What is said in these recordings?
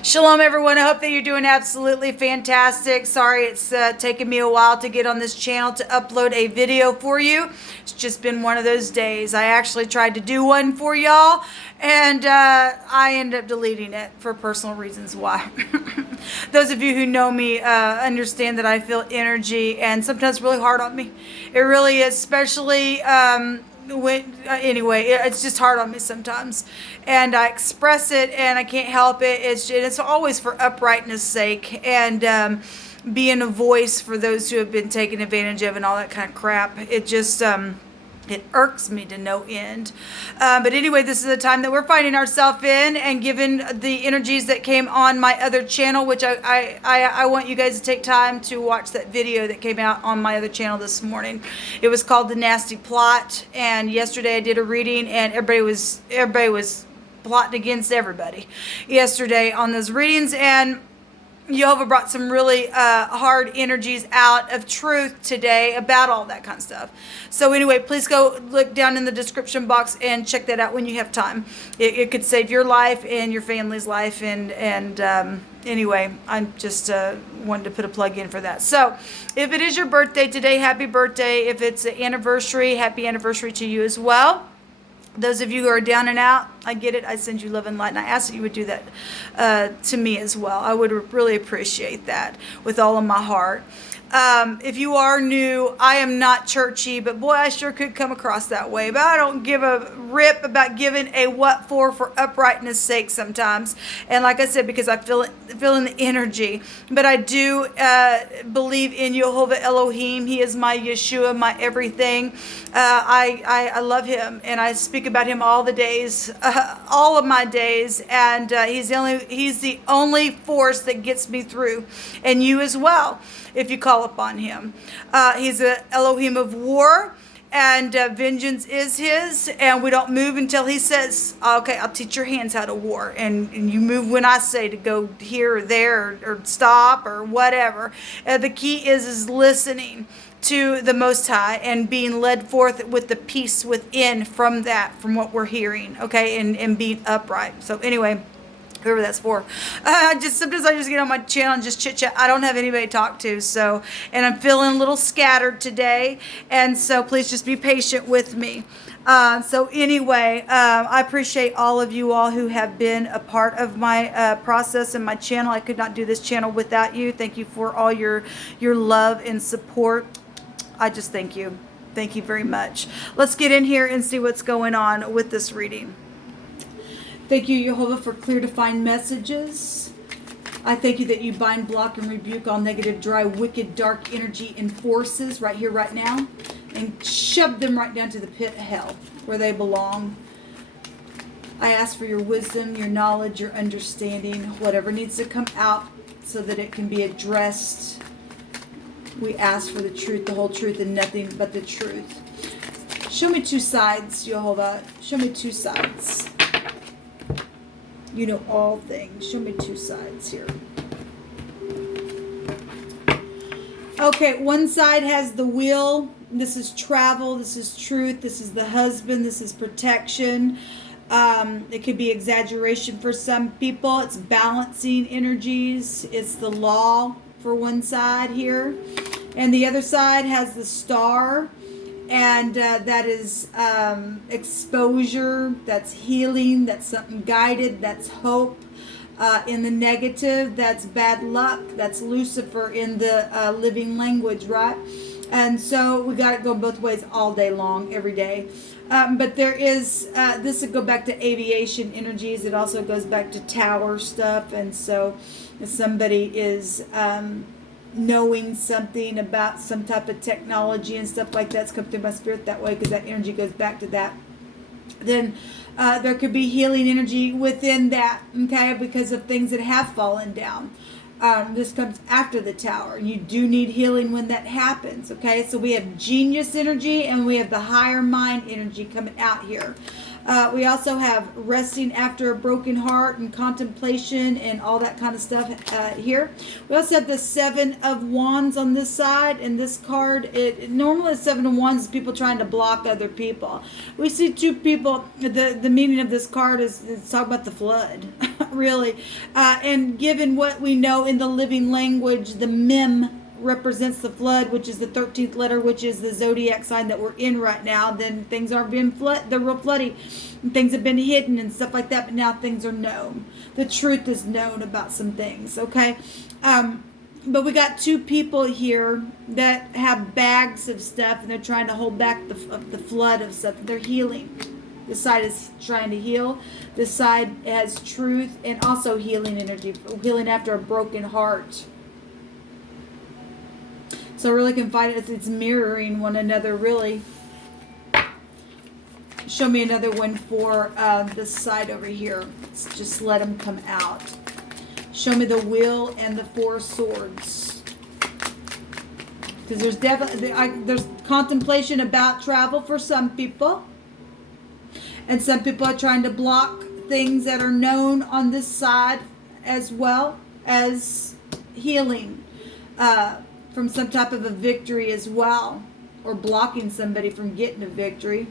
Shalom, everyone. I hope that you're doing absolutely fantastic. Sorry it's taken me a while to get on this channel to upload a video for you. It's just been one of those days. I actually tried to do one for y'all, and I ended up deleting it for personal reasons why. Those of you who know me understand that I feel energy, and sometimes really hard on me. It really is, especially... anyway, it's just hard on me sometimes, and I express it, and I can't help it. It's always for uprightness sake, and being a voice for those who have been taken advantage of and all that kind of crap. It just it irks me to no end. But anyway, this is the time that we're finding ourselves in, and given the energies that came on my other channel, which I want you guys to take time to watch that video that came out on my other channel this morning. It was called The Nasty Plot, and yesterday I did a reading, and everybody was plotting against everybody yesterday on those readings, and Jehovah brought some really hard energies out of truth today about all that kind of stuff. So anyway, please go look down in the description box and check that out when you have time. It could save your life and your family's life. And anyway, I'm just wanted to put a plug in for that. So if it is your birthday today, happy birthday. If it's an anniversary, happy anniversary to you as well. Those of you who are down and out, I get it. I send you love and light, and I ask that you would do that to me as well. I would really appreciate that with all of my heart. If you are new, I am not churchy, but boy, I sure could come across that way. But I don't give a rip about giving a what for uprightness sake sometimes. And like I said, because I feel in the energy. But I do believe in Jehovah Elohim. He is my Yeshua, my everything. I love him, and I speak about him all the days, all of my days. And he's the only force that gets me through, and you as well, if you call upon him. He's an Elohim of war, and vengeance is his, and we don't move until he says, okay, I'll teach your hands how to war, and you move when I say to go here or there, or stop or whatever. The key is listening to the Most High and being led forth with the peace within from what we're hearing, okay, and being upright. So anyway, whoever that's for. Sometimes I just get on my channel and just chit chat. I don't have anybody to talk to, so, and I'm feeling a little scattered today, and so please just be patient with me. So anyway, I appreciate all of you all who have been a part of my process and my channel. I could not do this channel without you. Thank you for all your love and support. I just thank you. Thank you very much. Let's get in here and see what's going on with this reading. Thank you, Jehovah, for clear, defined messages. I thank you that you bind, block, and rebuke all negative, dry, wicked, dark energy and forces right here, right now, and shove them right down to the pit of hell where they belong. I ask for your wisdom, your knowledge, your understanding, whatever needs to come out so that it can be addressed. We ask for the truth, the whole truth, and nothing but the truth. Show me two sides, Jehovah. Show me two sides. You know all things. Show me two sides here. Okay, one side has the wheel. This is travel. This is truth. This is the husband. This is protection. It could be exaggeration for some people. It's balancing energies. It's the law for one side here. And the other side has the star. And that is exposure, that's healing, that's something guided, that's hope. In the negative, that's bad luck, that's Lucifer in the living language, right? And so we got to go both ways all day long, every day. But there is, this would go back to aviation energies. It also goes back to tower stuff. And so if somebody is... knowing something about some type of technology and stuff like that's come through my spirit that way, because that energy goes back to that. Then there could be healing energy within that, okay, because of things that have fallen down. This comes after the tower, and you do need healing when that happens, okay? So we have genius energy and we have the higher mind energy coming out here. We also have resting after a broken heart and contemplation and all that kind of stuff here. We also have the Seven of Wands on this side, and this card, normally Seven of Wands is people trying to block other people. We see two people. The meaning of this card is talk about the flood, really. And given what we know in the living language, the Mem represents the flood, which is the 13th letter, which is the zodiac sign that we're in right now. Then things aren't being they're real floody. Things have been hidden and stuff like that, but now things are known. The truth is known about some things, okay? But we got two people here that have bags of stuff, and they're trying to hold back the flood of stuff. They're healing. This side is trying to heal. This side has truth and also healing energy, healing after a broken heart. So really can find it's mirroring one another, really. Show me another one for this side over here. Let's just let them come out. Show me the Wheel and the Four Swords. Because there's definitely there's contemplation about travel for some people. And some people are trying to block things that are known on this side, as well as healing. From some type of a victory as well, or blocking somebody from getting a victory,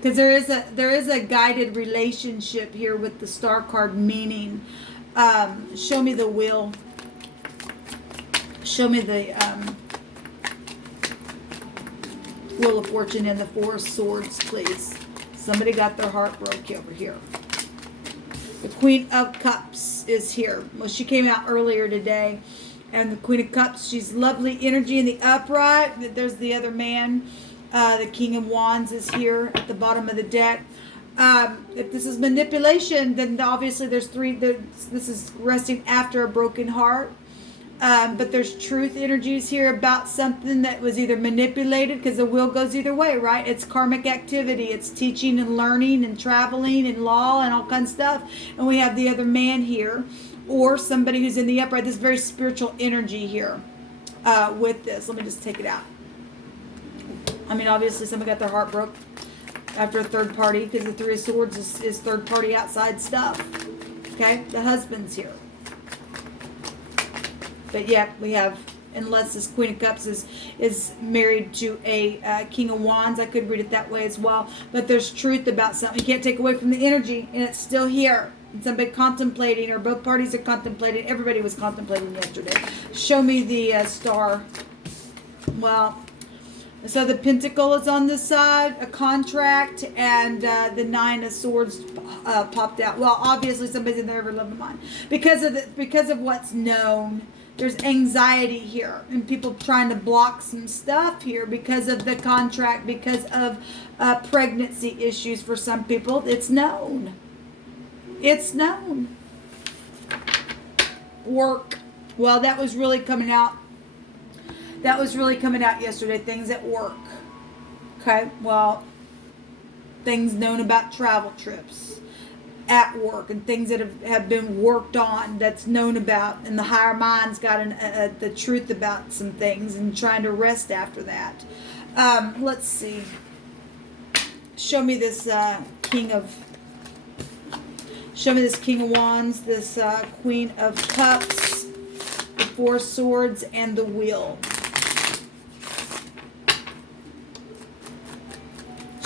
because there is a guided relationship here with the Star card, meaning show me the Wheel, show me the Wheel of Fortune and the Four Swords, please. Somebody got their heart broke over here. The Queen of Cups is here. Well, she came out earlier today. And the Queen of Cups, she's lovely energy in the upright. There's the other man. The King of Wands is here at the bottom of the deck. If this is manipulation, then obviously there's three. This is resting after a broken heart. But there's truth energies here about something that was either manipulated, because the wheel goes either way, right? It's karmic activity. It's teaching and learning and traveling and law and all kinds of stuff. And we have the other man here. Or somebody who's in the upright. This very spiritual energy here with this. Let me just take it out. I mean, obviously somebody got their heart broke after a third party, because the Three of Swords is third party outside stuff. Okay? The husband's here. But yeah, we have, unless this Queen of Cups is married to a King of Wands. I could read it that way as well. But there's truth about something. You can't take away from the energy, and it's still here. Somebody contemplating, or both parties are contemplating. Everybody was contemplating yesterday. Show me the Star. Well, so the Pentacle is on this side, a contract, and the Nine of Swords popped out. Well, obviously somebody's in their ever loving mind because of what's known. There's anxiety here, and people trying to block some stuff here because of the contract, because of pregnancy issues for some people. It's known. It's known. Work. Well, that was really coming out. That was really coming out yesterday. Things at work. Okay. Well, things known about travel trips at work, and things that have been worked on, that's known about, and the higher mind's got the truth about some things and trying to rest after that. Let's see. Show me this Show me this King of Wands, this Queen of Cups, the Four Swords, and the Wheel.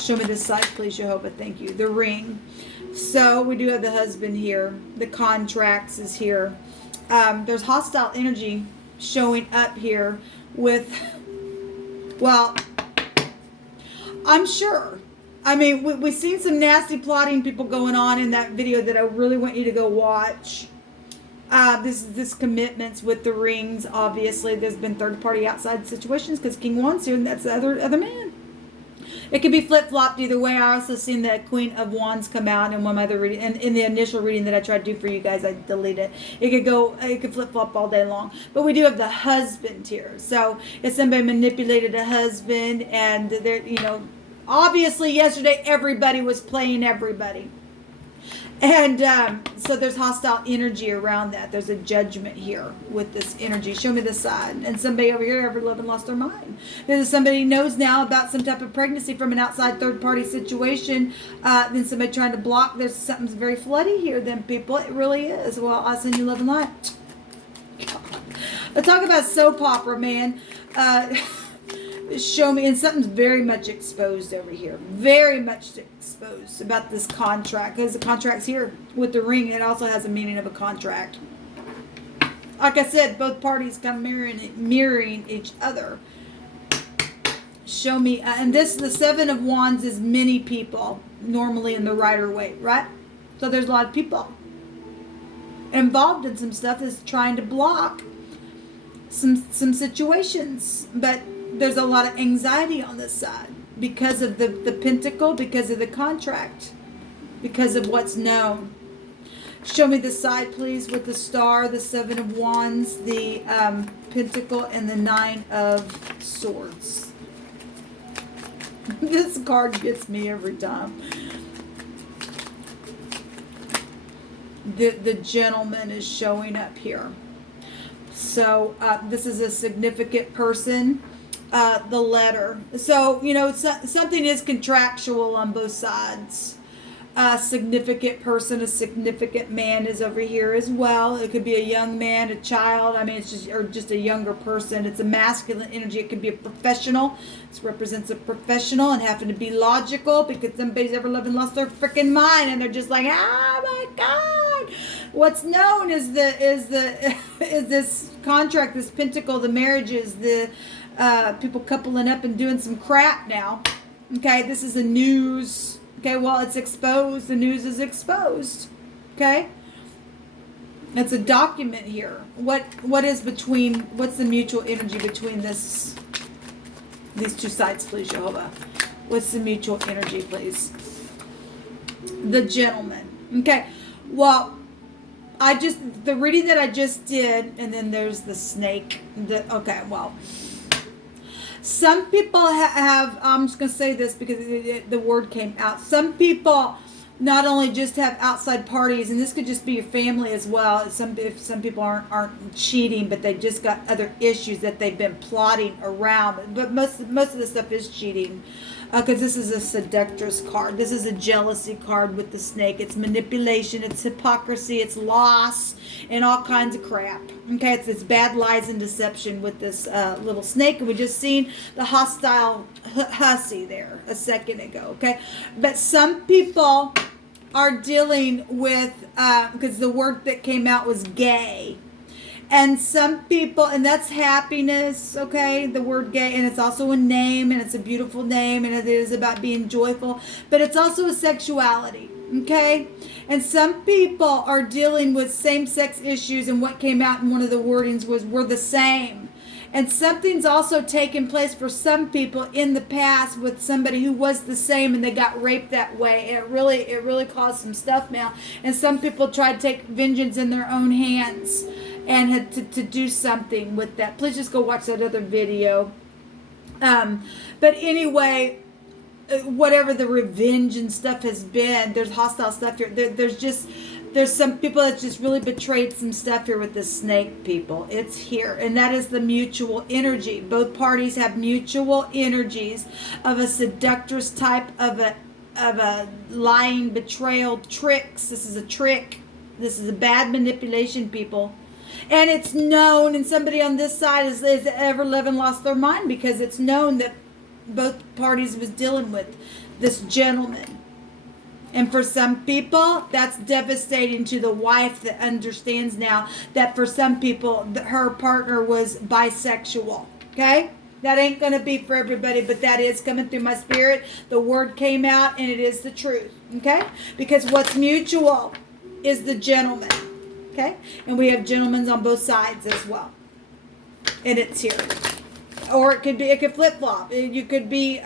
Show me this side, please, Jehovah. Thank you. The Ring. So we do have the husband here. The contracts is here. There's hostile energy showing up here with, well, I'm sure. I mean, we've seen some nasty plotting people going on in that video that I really want you to go watch. This commitments with the rings. Obviously, there's been third-party outside situations because King Wands here, and that's the other man. It could be flip-flopped either way. I also seen the Queen of Wands come out in one of my other reading, and in the initial reading that I tried to do for you guys, I deleted it. It could flip-flop all day long. But we do have the husband here. So if somebody manipulated a husband, and they're, obviously yesterday everybody was playing everybody. And so there's hostile energy around that. There's a judgment here with this energy. Show me the side. And somebody over here ever loved and lost their mind. There's somebody knows now about some type of pregnancy from an outside third party situation. Then somebody trying to block. There's something's very floody here then, people. It really is. Well, I send you love and light. But talk about soap opera, man. Show me, and something's very much exposed over here. Very much exposed about this contract. Because the contract's here with the ring. It also has a meaning of a contract. Like I said, both parties kind of mirroring each other. Show me, and this, the Seven of Wands is many people normally in the Rider-Waite, right? So there's a lot of people involved in some stuff that's trying to block some situations, but there's a lot of anxiety on this side because of the pentacle, because of the contract, because of what's known. Show me the side, please, with the star, the Seven of Wands, the pentacle, and the Nine of Swords. This card gets me every time. The gentleman is showing up here. So this is a significant person. The letter. So, you know, something is contractual on both sides. A significant person, a significant man is over here as well. It could be a young man, a child. I mean, it's just, or just a younger person. It's a masculine energy. It could be a professional. This represents a professional and having to be logical because somebody's ever lived and lost their freaking mind and they're just like, oh my God. What's known is this contract, this pentacle, the marriages, the people coupling up and doing some crap now. Okay, this is the news. Okay, well, it's exposed. The news is exposed. Okay, it's a document here. What is between? What's the mutual energy between these two sides, please, Jehovah? What's the mutual energy, please? The gentleman. Okay, well, the reading that I just did, and then there's the snake. Okay, well. Some people have, I'm just going to say this because the word came out. Some people not only just have outside parties, and this could just be your family as well. If some people aren't cheating, but they just got other issues that they've been plotting around. But most of the stuff is cheating. Because this is a seductress card. This is a jealousy card with the snake. It's manipulation. It's hypocrisy. It's loss. And all kinds of crap. Okay, it's bad lies and deception with this little snake. And we just seen the hostile hussy there a second ago. Okay, but some people are dealing with, because the word that came out was gay. And some people, and that's happiness, okay, the word gay, and it's also a name, and it's a beautiful name, and it is about being joyful, but it's also a sexuality, okay? And some people are dealing with same-sex issues, and what came out in one of the wordings was, we're the same. And something's also taken place for some people in the past with somebody who was the same and they got raped that way. It really caused some stuff now. And some people try to take vengeance in their own hands and had to do something with that. Please just go watch that other video. But anyway, whatever the revenge and stuff has been, there's hostile stuff here. There's some people that just really betrayed some stuff here with the snake people. It's here. And that is the mutual energy. Both parties have mutual energies of a seductress type of a lying, betrayal, tricks. This is a trick. This is a bad manipulation, people. And it's known, and somebody on this side is ever living lost their mind because it's known that both parties was dealing with this gentleman. And for some people, that's devastating to the wife that understands now that for some people, her partner was bisexual. Okay? That ain't going to be for everybody, but that is coming through my spirit. The word came out, and it is the truth. Okay? Because what's mutual is the gentleman. Okay? And we have gentlemen on both sides as well. And it's here. Or it could flip-flop. You could be...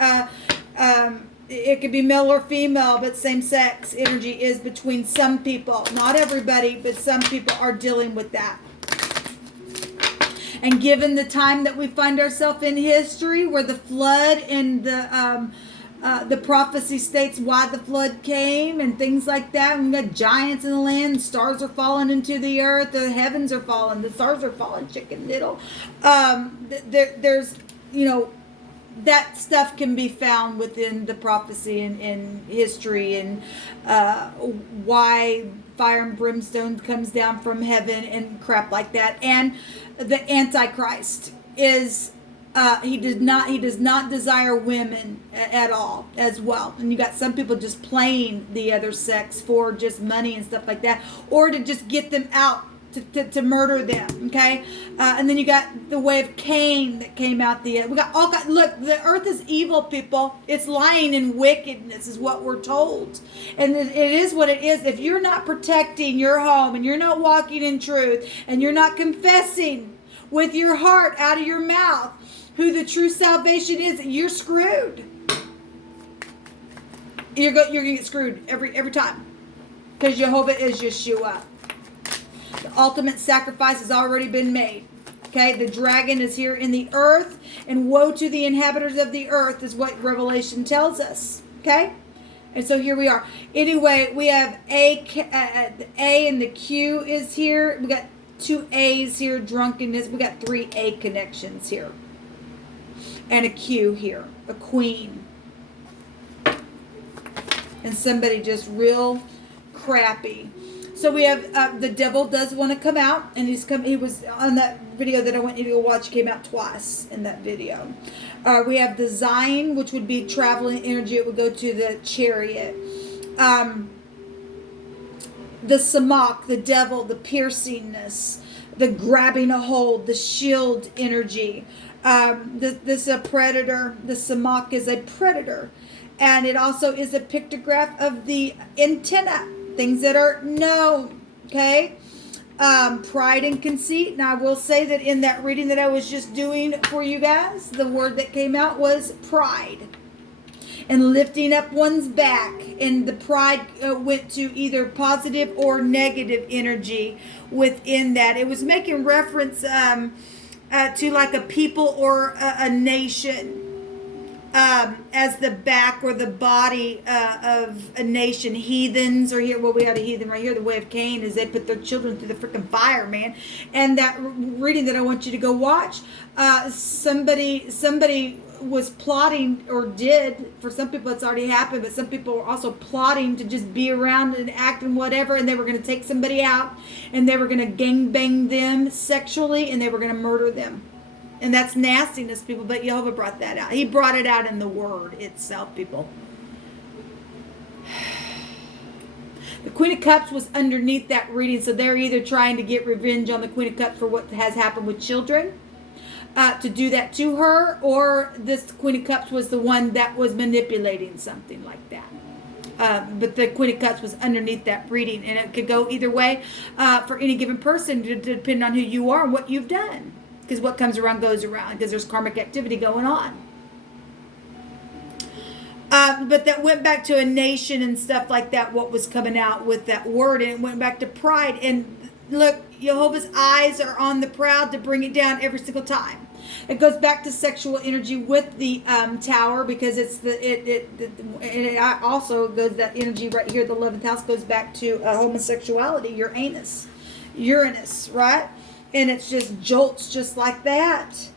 it could be male or female, but same-sex energy is between some people. Not everybody, but some people are dealing with that. And given the time that we find ourselves in history, where the flood and the The prophecy states why the flood came and things like that. And we got giants in the land, stars are falling into the earth, the heavens are falling, the stars are falling, chicken little. There's, that stuff can be found within the prophecy and history, and why fire and brimstone comes down from heaven and crap like that. And the Antichrist is he does not desire women at all as well. And you got some people just playing the other sex for just money and stuff like that, or to just get them out to murder them. Okay, and then you got the way of Cain that came out we got all got. Look, the earth is evil, people. It's lying and wickedness is what we're told, and it is what it is. If you're not protecting your home and you're not walking in truth and you're not confessing with your heart out of your mouth who the true salvation is, you're screwed. You're gonna get screwed every time, because Jehovah is Yeshua. The ultimate sacrifice has already been made. Okay, the dragon is here in the earth, and woe to the inhabitants of the earth is what Revelation tells us. Okay, and so here we are. Anyway, we have the A and the Q is here. We got 2 A's here, drunkenness. We got 3 A connections here, and a Q here, a queen, and somebody just real crappy. So we have the devil does want to come out, and he was on that video that I want you to go watch. He came out twice in that video. We have the Zion, which would be traveling energy. It would go to the chariot. The Samach, the devil, the piercingness, the grabbing a hold, the shield energy. This is a predator. The Samach is a predator, and it also is a pictograph of the antenna. Things that are known, okay? Pride and conceit. Now, I will say that in that reading that I was just doing for you guys, the word that came out was pride. And lifting up one's back. And the pride went to either positive or negative energy within that. It was making reference to like a people or a nation. As the back or the body of a nation. Heathens are here. Well, we had a heathen right here. The way of Cain is they put their children through the freaking fire, man. And that reading that I want you to go watch, somebody was plotting, or did. For some people it's already happened, but some people were also plotting to just be around and act and whatever, and they were going to take somebody out, and they were going to gangbang them sexually, and they were going to murder them. And that's nastiness, people, but Jehovah brought that out. He brought it out in the word itself, people. The Queen of Cups was underneath that reading, so they're either trying to get revenge on the Queen of Cups for what has happened with children, to do that to her, or this Queen of Cups was the one that was manipulating something like that. But the Queen of Cups was underneath that reading, and it could go either way for any given person, depending on who you are and what you've done. Because what comes around goes around, because there's karmic activity going on. But that went back to a nation and stuff like that, what was coming out with that word, and it went back to pride. And look, Jehovah's eyes are on the proud to bring it down every single time. It goes back to sexual energy with the tower, because it's it also goes, that energy right here, the 11th house, goes back to homosexuality, Uranus, right? And it's just jolts just like that.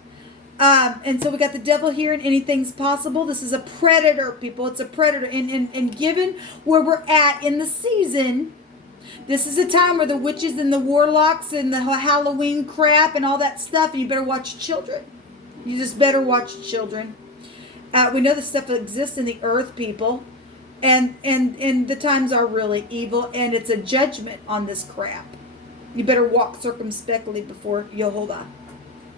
And so we got the devil here, and anything's possible. This is a predator, people. It's a predator. And given where we're at in the season, this is a time where the witches and the warlocks and the Halloween crap and all that stuff, and you better watch your children. You just better watch your children. We know this stuff exists in the earth, people. And the times are really evil, and it's a judgment on this crap. You better walk circumspectly before Jehovah.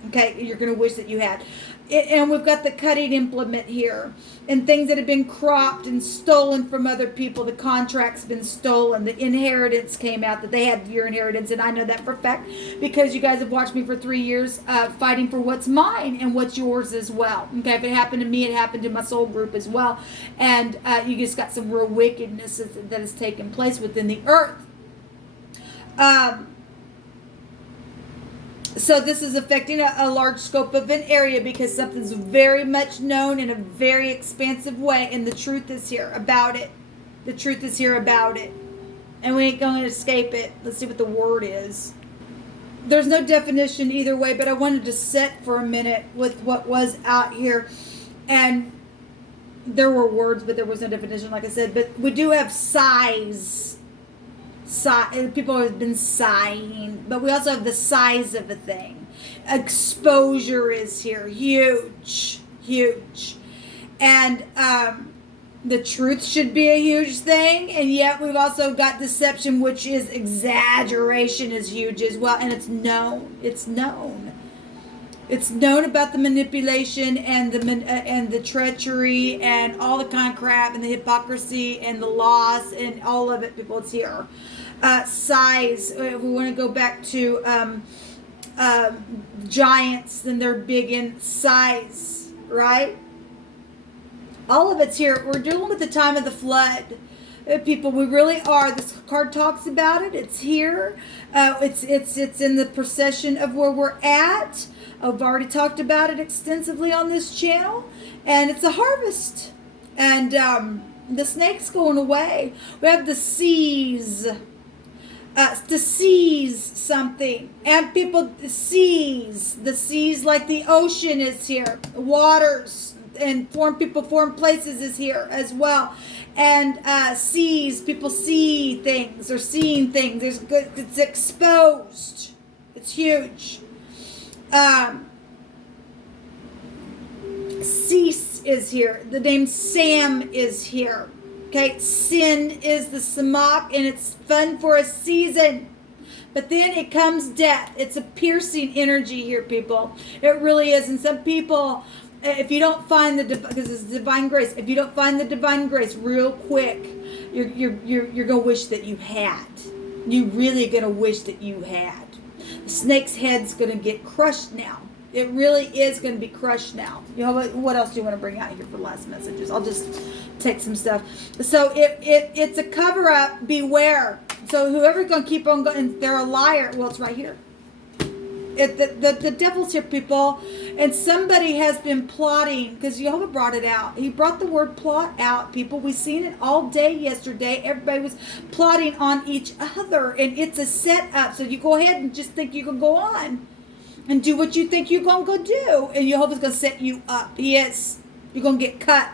Okay, you're going to wish that you had. And we've got the cutting implement here. And things that have been cropped and stolen from other people. The contract's been stolen. The inheritance came out, that they had your inheritance. And I know that for a fact, because you guys have watched me for 3 years fighting for what's mine and what's yours as well. Okay, if it happened to me, it happened to my soul group as well. And you just got some real wickedness that has taken place within the earth. So this is affecting a large scope of an area because something's very much known in a very expansive way, and the truth is here about it. The truth is here about it. And we ain't going to escape it. Let's see what the word is. There's no definition either way, but I wanted to sit for a minute with what was out here. And there were words, but there was no definition, like I said. But we do have size. People have been sighing. But we also have the size of a thing. Exposure is here. Huge. Huge. And the truth should be a huge thing, and yet we've also got deception, which is exaggeration, is huge as well, and it's known. It's known. It's known about the manipulation and the treachery and all the kind of crap and the hypocrisy and the loss and all of it. People, it's here. Size. If we want to go back to giants, then they're big in size, right? All of it's here. We're dealing with the time of the flood. People, we really are. This card talks about it. It's here. It's in the procession of where we're at. I've already talked about it extensively on this channel. And it's a harvest. And the snake's going away. We have the seas. To seize something. And people, seas. The seas like the ocean is here. Waters. And foreign places is here as well. And sees, people see things or seeing things. It's exposed. It's huge. Cease is here. The name Sam is here. Okay, sin is the samak, and it's fun for a season. But then it comes death. It's a piercing energy here, people. It really is. And some people, if you don't find because it's divine grace, if you don't find the divine grace real quick, you're gonna wish that you had. You really gonna wish that you had. The snake's head's gonna get crushed now. It really is gonna be crushed now. You know what else do you want to bring out here for last messages? I'll just take some stuff. So it's a cover up. Beware. So whoever's gonna keep on going, they're a liar. Well, it's right here. The devil's here, people, and somebody has been plotting, because Jehovah brought it out. He brought the word plot out, people. We've seen it all day yesterday. Everybody was plotting on each other, and it's a setup. So you go ahead and just think you can go on and do what you think you're going to go do, and Jehovah's going to set you up. He is. You're going to get cut.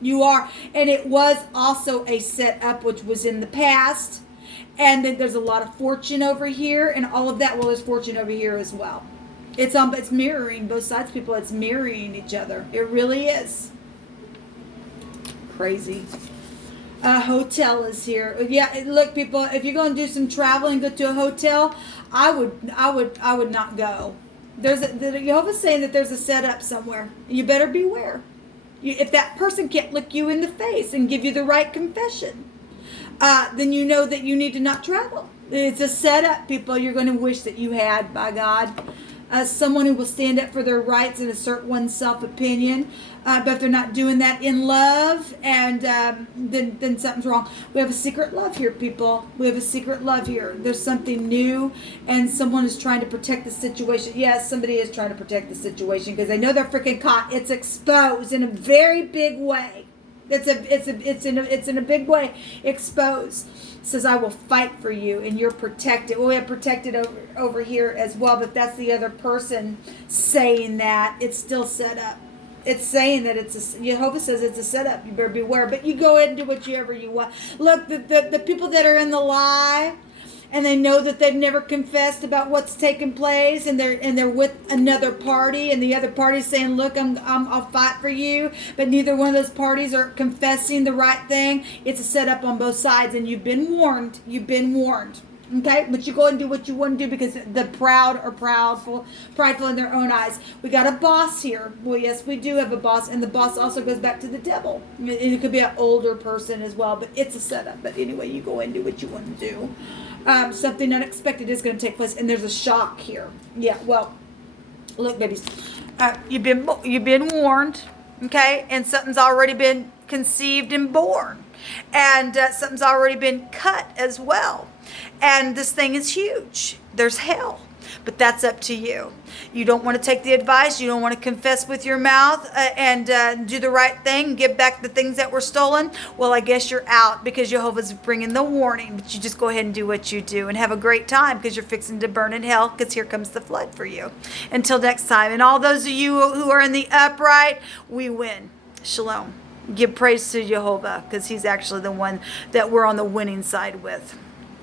You are. And it was also a setup, which was in the past. And then there's a lot of fortune over here and all of that. Well, there's fortune over here as well. It's mirroring both sides, people. It's mirroring each other. It really is. Crazy. A hotel is here. Yeah, look, people, if you're going to do some traveling, go to a hotel, I would not go. Jehovah's saying that there's a setup somewhere. You better beware. If that person can't look you in the face and give you the right confession, then you know that you need to not travel. It's a setup, people. You're going to wish that you had, by God. Someone who will stand up for their rights and assert one's self-opinion. But if they're not doing that in love, and then something's wrong. We have a secret love here, people. We have a secret love here. There's something new, and someone is trying to protect the situation. Yes, somebody is trying to protect the situation because they know they're freaking caught. It's exposed in a very big way. It's in a big way exposed. It says, I will fight for you and you're protected. Well, we have protected over here as well, but that's the other person saying that. It's still set up. It's saying that Jehovah says it's a setup. You better beware. But you go ahead and do whatever you want. Look, the people that are in the lie, and they know that they've never confessed about what's taken place, and they're with another party, and the other party's saying, look, I'll fight for you, but neither one of those parties are confessing the right thing. It's a setup on both sides, and you've been warned. You've been warned. Okay, but you go and do what you want to do because the proud are prideful in their own eyes. We got a boss here. Well, yes, we do have a boss, and the boss also goes back to the devil. It could be an older person as well, but it's a setup. But anyway, you go and do what you want to do. Something unexpected is going to take place, and there's a shock here. Yeah, well, look, babies, you've been warned, okay, and something's already been conceived and born, and something's already been cut as well, and this thing is huge. There's hell, But that's up to you. You don't want to take the advice. You don't want to confess with your mouth and do the right thing, give back the things that were stolen. Well, I guess you're out because Jehovah's bringing the warning. But you just go ahead and do what you do and have a great time because you're fixing to burn in hell because here comes the flood for you. Until next time. And all those of you who are in the upright, we win. Shalom. Give praise to Jehovah because he's actually the one that we're on the winning side with.